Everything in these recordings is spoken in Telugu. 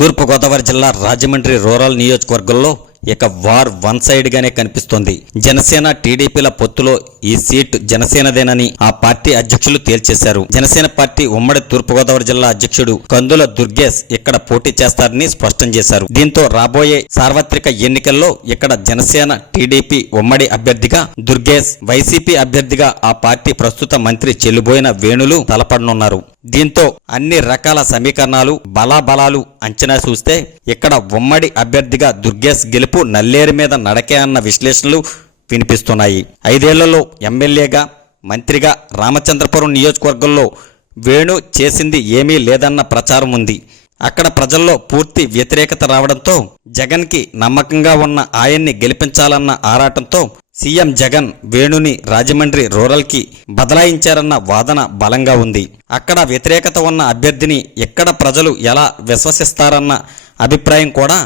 తూర్పుగోదావరి జిల్లా రాజమండ్రి రూరల్ నియోజకవర్గంలో ఇక వార్ వన్ సైడ్ గానే కనిపిస్తోంది. జనసేన టీడీపీల పొత్తులో ఈ సీట్ జనసేనదేనని ఆ పార్టీ అధ్యక్షులు తేల్చేశారు. జనసేన పార్టీ ఉమ్మడి తూర్పుగోదావరి జిల్లా అధ్యక్షుడు కందుల దుర్గేష్ ఇక్కడ పోటీ చేస్తారని స్పష్టం చేశారు. దీంతో రాబోయే సార్వత్రిక ఎన్నికల్లో ఇక్కడ జనసేన టీడీపీ ఉమ్మడి అభ్యర్థిగా దుర్గేష్, వైసీపీ అభ్యర్థిగా ఆ పార్టీ ప్రస్తుత మంత్రి చెల్లుబోయిన వేణులు తలపడనున్నారు. దీంతో అన్ని రకాల సమీకరణాలు బలాబలాలు అంచనా చూస్తే ఇక్కడ ఉమ్మడి అభ్యర్థిగా దుర్గేష్ గెలుపు నల్లేరు మీద నడకే అన్న విశ్లేషణలు వినిపిస్తున్నాయి. 5 ఏళ్లలో ఎమ్మెల్యేగా, మంత్రిగా రామచంద్రపురం నియోజకవర్గంలో వేణు చేసింది ఏమీ లేదన్న ప్రచారం ఉంది. అక్కడ ప్రజల్లో పూర్తి వ్యతిరేకత రావడంతో జగన్కి నమ్మకంగా ఉన్న ఆయన్ని గెలిపించాలన్న ఆరాటంతో సీఎం జగన్ వేణుని రాజమండ్రి రూరల్కి బదలాయించారన్న వాదన బలంగా ఉంది. అక్కడ వ్యతిరేకత ఉన్న అభ్యర్థిని ఎక్కడ ప్రజలు ఎలా విశ్వసిస్తారన్న అభిప్రాయం కూడా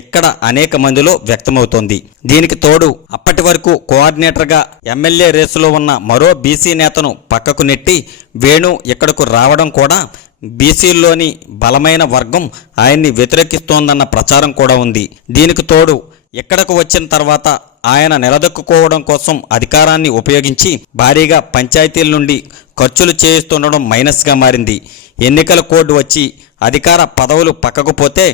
ఇక్కడ అనేక మందిలో వ్యక్తమవుతోంది. దీనికి తోడు అప్పటి వరకు కోఆర్డినేటర్గా ఎమ్మెల్యే రేసులో ఉన్న మరో బీసీ నేతను పక్కకు నెట్టి వేణు ఇక్కడకు రావడం కూడా బీసీల్లోని బలమైన వర్గం ఆయన్ని వ్యతిరేకిస్తోందన్న ప్రచారం కూడా ఉంది. దీనికి తోడు ఇక్కడకు వచ్చిన తర్వాత ఆయన నిలదొక్కుకోవడం కోసం అధికారాన్ని ఉపయోగించి భారీగా పంచాయతీల నుండి ఖర్చులు చేయిస్తుండడం మైనస్గా మారింది. ఎన్నికల కోడ్ వచ్చి అధికార పదవులు పక్కకు పోతే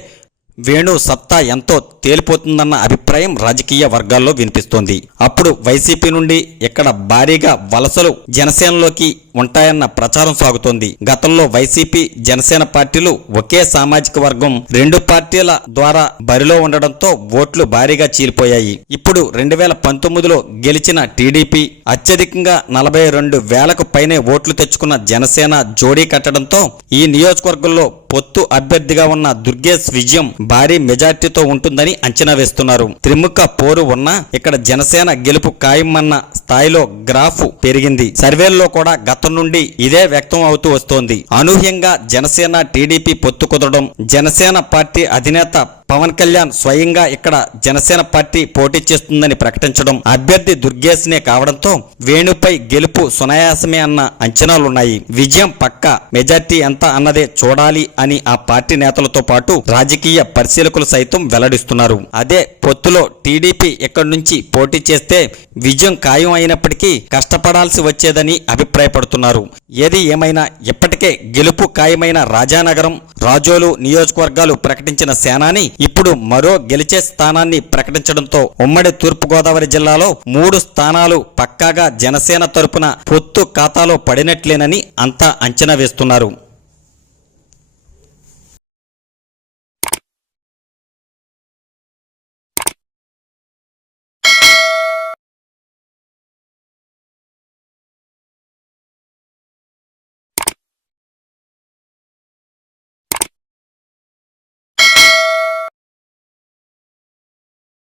వేణు సత్తా ఎంతో తేలిపోతుందన్న అభిప్రాయం రాజకీయ వర్గాల్లో వినిపిస్తోంది. అప్పుడు వైసీపీ నుండి ఇక్కడ భారీగా వలసలు జనసేనలోకి ఉంటాయన్న ప్రచారం సాగుతోంది. గతంలో వైసీపీ, జనసేన పార్టీలు ఒకే సామాజిక వర్గం 2 పార్టీల ద్వారా బరిలో ఉండడంతో ఓట్లు భారీగా చీలిపోయాయి. ఇప్పుడు 2019లో గెలిచిన టీడీపీ అత్యధికంగా 42,000కు పైనే ఓట్లు తెచ్చుకున్న జనసేన జోడీ కట్టడంతో ఈ నియోజకవర్గంలో పొత్తు అభ్యర్థిగా ఉన్న దుర్గేష్ విజయం భారీ మెజార్టీతో ఉంటుందని అంచనా వేస్తున్నారు. త్రిముఖ పోరు ఉన్నా ఇక్కడ జనసేన గెలుపు ఖాయమన్న స్థాయిలో గ్రాఫ్ పెరిగింది. సర్వేల్లో కూడా గతం నుండి ఇదే వ్యక్తం అవుతూ వస్తోంది. అనూహ్యంగా జనసేన టీడీపీ పొత్తు కుదరడం, జనసేన పార్టీ అధినేత పవన్ కళ్యాణ్ స్వయంగా ఇక్కడ జనసేన పార్టీ పోటీ చేస్తుందని ప్రకటించడం అభ్యర్థి దుర్గేష్నే కావడంతో వేణుపై గెలుపు సునాయాసమే అన్న అంచనాలున్నాయి. విజయం పక్కా, మెజార్టీ ఎంత అన్నదే చూడాలి అని ఆ పార్టీ నేతలతో పాటు రాజకీయ పరిశీలకులు సైతం వెల్లడిస్తున్నారు. అదే పొత్తులో టీడీపీ ఇక్కడి నుంచి పోటీ చేస్తే విజయం ఖాయం అయినప్పటికీ కష్టపడాల్సి వచ్చేదని అభిప్రాయపడుతున్నారు. ఏది ఏమైనా ఇప్పటికే గెలుపు ఖాయమైన రాజానగరం, రాజోలు నియోజకవర్గాలు ప్రకటించిన సేనాని ఇప్పుడు మరో గెలిచే స్థానాన్ని ప్రకటించడంతో ఉమ్మడి తూర్పుగోదావరి జిల్లాలో 3 స్థానాలు పక్కాగా జనసేన తరపున పొత్తు ఖాతాలో పడినట్లేనని అంతా అంచనా వేస్తున్నారు.